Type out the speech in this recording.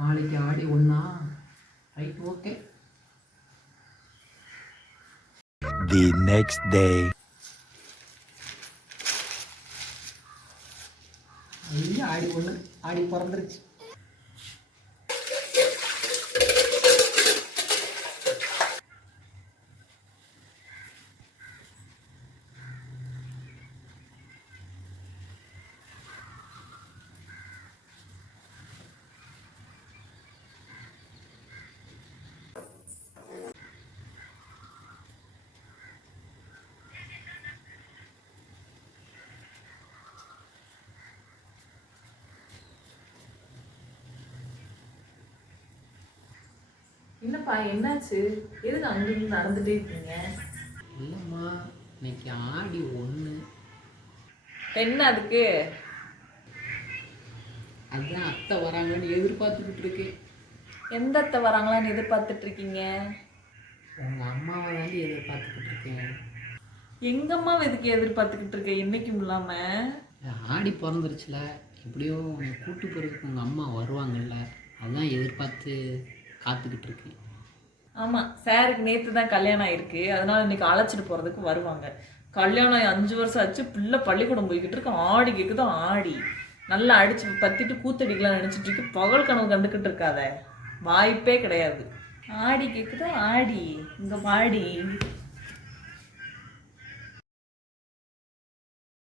நாளைக்கு ஆடி ஒன்றா? Right, okay. The next day. ஐயா, ஆடி ஒன்று, ஆடி பிறந்துருச்சு. என்னப்பா என்னாச்சு? எதுக்கு அங்கிருந்து நடந்துட்டே இருக்கீங்க? இல்லைம்மா, இன்னைக்கு ஆடி ஒன்று. என்ன அதுக்கு? அதுதான் அத்தை வராங்கன்னு எதிர்பார்த்துக்கிட்டு இருக்கேன். எந்த அத்தை வராங்களான்னு எதிர்பார்த்துட்டு இருக்கீங்க? உங்கள் அம்மாவை தாண்டி எதிர்பார்த்துக்கிட்டு இருக்கேன். எங்க அம்மாவை எதுக்கு எதிர்பார்த்துக்கிட்டு இருக்க? என்னைக்கும் இல்லாம ஆடி பிறந்துருச்சுல, எப்படியோ உன்னை கூட்டு போகிறதுக்கு உங்கள் அம்மா வருவாங்கல்ல, அதான் எதிர்பார்த்து காத்துக்கிட்டு இருக்கேன். ஆமா, சாருக்கு நேற்று தான் கல்யாணம் ஆயிருக்கு, அதனால இன்னைக்கு அழைச்சிட்டு போறதுக்கு வருவாங்க. கல்யாணம் 5 வருஷம் ஆச்சு, பிள்ளை பள்ளிக்கூடம் போய்கிட்டு இருக்கு, ஆடி கேக்குதோ ஆடி. நல்லா அடிச்சு பத்திட்டு கூத்தடிக்கலாம் நினைச்சிட்டு இருக்கு, பகல் கனவு கண்டுக்கிட்டு இருக்காத, வாய்ப்பே கிடையாது. ஆடி கேக்குதோ ஆடி, இங்க பாடி.